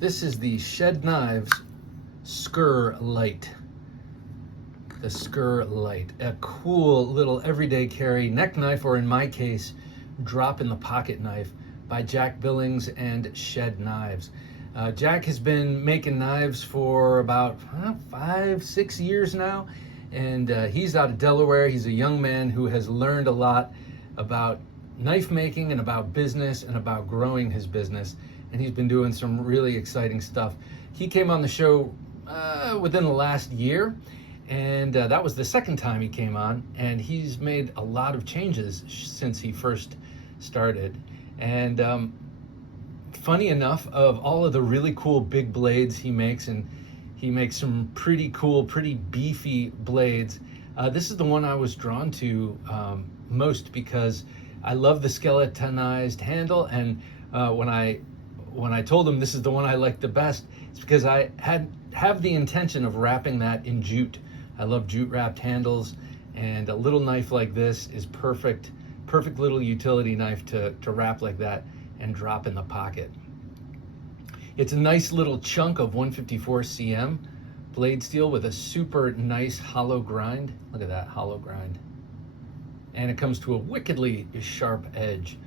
This is the Shed Knives SkurLite. The SkurLite, a cool little everyday carry neck knife, or in my case, drop in the pocket knife by Jack Billings and Shed Knives. Jack has been making knives for about 5-6 years now, and he's out of Delaware. He's a young man who has learned a lot about knife making and about business and about growing his business, and he's been doing some really exciting stuff. He came on the show within the last year, and that was the second time he came on, and he's made a lot of changes since he first started. And funny enough, of all of the really cool big blades he makes, and he makes some pretty cool, pretty beefy blades, this is the one I was drawn to most, because I love the skeletonized handle. And when I told him this is the one I like the best, it's because I have the intention of wrapping that in jute. I love jute wrapped handles, and a little knife like this is perfect little utility knife to wrap like that and drop in the pocket. It's a nice little chunk of 154 cm blade steel with a super nice hollow grind. Look at that hollow grind. And it comes to a wickedly sharp edge.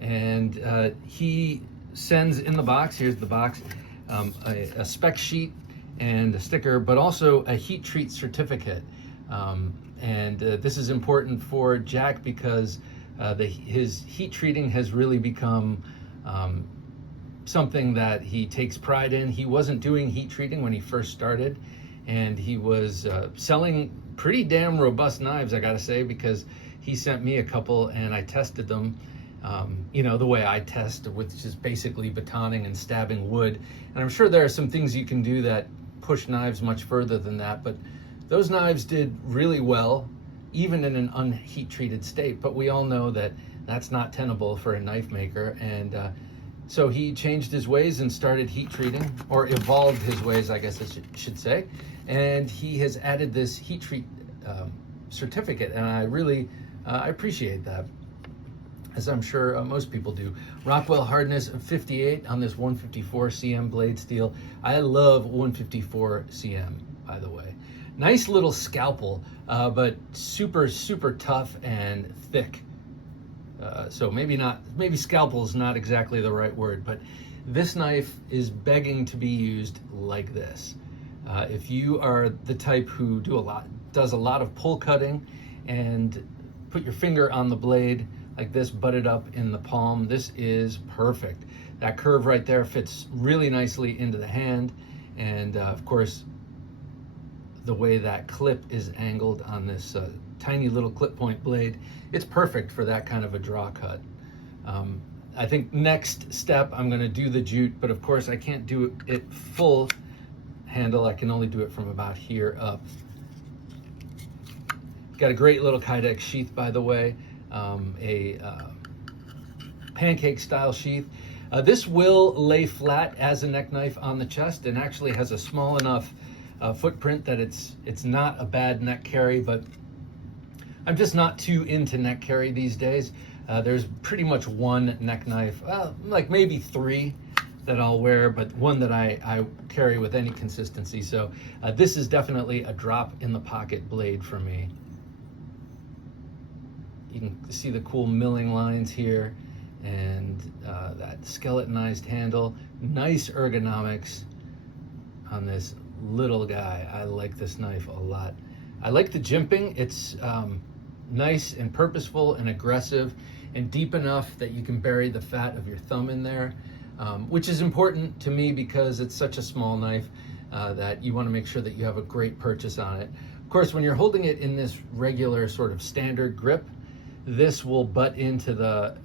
And he sends in the box, here's the box, a spec sheet and a sticker, but also a heat treat certificate. This is important for Jack because his heat treating has really become something that he takes pride in. He wasn't doing heat treating when he first started, and he was selling pretty damn robust knives, I gotta say, because he sent me a couple and I tested them, the way I test, which is basically batoning and stabbing wood. And I'm sure there are some things you can do that push knives much further than that, but those knives did really well, even in an unheat treated state. But we all know that that's not tenable for a knife maker. And so he changed his ways and started heat treating, or evolved his ways, I guess I should say. And he has added this heat treat certificate, and I really I appreciate that, as I'm sure most people do. Rockwell hardness of 58 on this 154 cm blade steel. I love 154 cm, by the way. Nice little scalpel, but super, super tough and thick. So maybe scalpel is not exactly the right word, but this knife is begging to be used like this. If you are the type who does a lot of pull cutting and put your finger on the blade like this, butted up in the palm, this is perfect. That curve right there fits really nicely into the hand, and of course, the way that clip is angled on this tiny little clip point blade, it's perfect for that kind of a draw cut. I think next step, I'm gonna do the jute, but of course I can't do it full handle. I can only do it from about here up. Got a great little Kydex sheath, by the way, a pancake style sheath. This will lay flat as a neck knife on the chest, and actually has a small enough footprint that it's not a bad neck carry, but I'm just not too into neck carry these days. There's pretty much one neck knife, like maybe three that I'll wear, but one that I carry with any consistency. So this is definitely a drop in the pocket blade for me. You can see the cool milling lines here, and that skeletonized handle. Nice ergonomics on this little guy. I like this knife a lot. I like the jimping. It's nice and purposeful and aggressive and deep enough that you can bury the fat of your thumb in there, which is important to me because it's such a small knife that you want to make sure that you have a great purchase on it. Of course, when you're holding it in this regular sort of standard grip, this will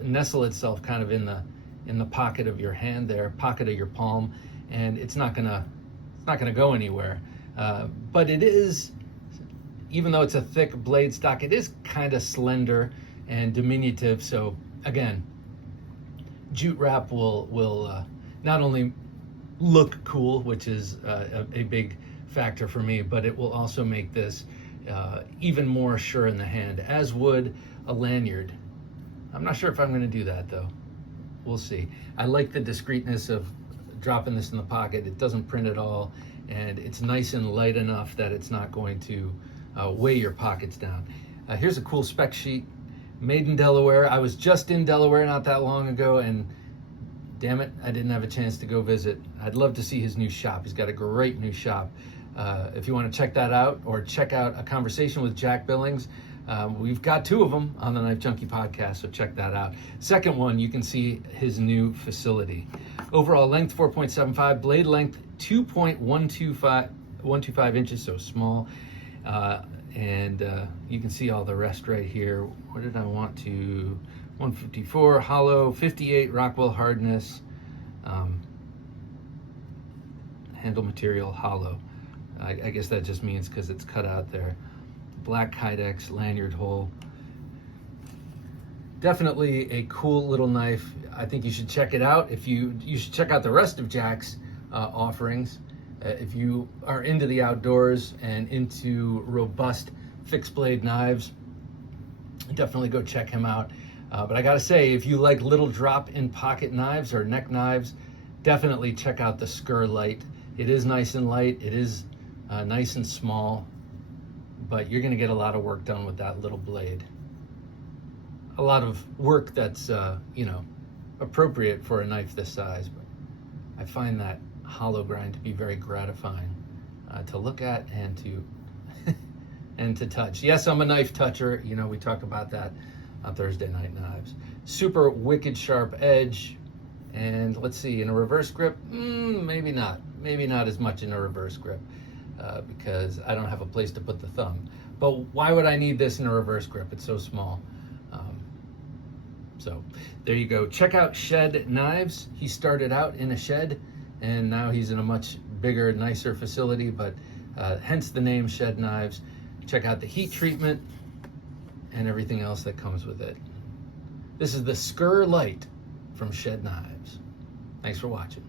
nestle itself kind of in the pocket of your hand there, pocket of your palm, and it's not gonna go anywhere. But it is, even though it's a thick blade stock, it is kind of slender and diminutive. So again, jute wrap will not only look cool, which is a big factor for me, but it will also make this even more sure in the hand, as would a lanyard. I'm not sure if I'm going to do that though. We'll see. I like the discreetness of dropping this in the pocket. It doesn't print at all, and it's nice and light enough that it's not going to weigh your pockets down. Here's a cool spec sheet. Made in Delaware. I was just in Delaware not that long ago, and damn it, I didn't have a chance to go visit. I'd love to see his new shop. He's got a great new shop. If you want to check that out, or check out a conversation with Jack Billings, we've got 2 of them on the Knife Junkie podcast, so check that out. Second one, you can see his new facility. Overall length 4.75, blade length 2.125 inches, so small. And you can see all the rest right here. What did I want to? 154 hollow, 58 Rockwell hardness, handle material hollow. I guess that just means because it's cut out there. Black Kydex lanyard hole. Definitely a cool little knife. I think you should check it out. You should check out the rest of Jack's offerings. If you are into the outdoors and into robust fixed blade knives, definitely go check him out. But I gotta say, if you like little drop in pocket knives or neck knives, definitely check out the SkurLite. It is nice and light. It is nice and small, but you're gonna get a lot of work done with that little blade. A lot of work that's appropriate for a knife this size, but I find that hollow grind to be very gratifying to look at and to and to touch. Yes, I'm a knife toucher. We talked about that on Thursday Night Knives. Super wicked sharp edge, and let's see, in a reverse grip, maybe not as much in a reverse grip because I don't have a place to put the thumb. But why would I need this in a reverse grip? It's so small. So there you go. Check out Shed Knives. He started out in a shed, and now he's in a much bigger, nicer facility, but hence the name Shed Knives. Check out the heat treatment and everything else that comes with it. This is the SkurLite from Shed Knives. Thanks for watching.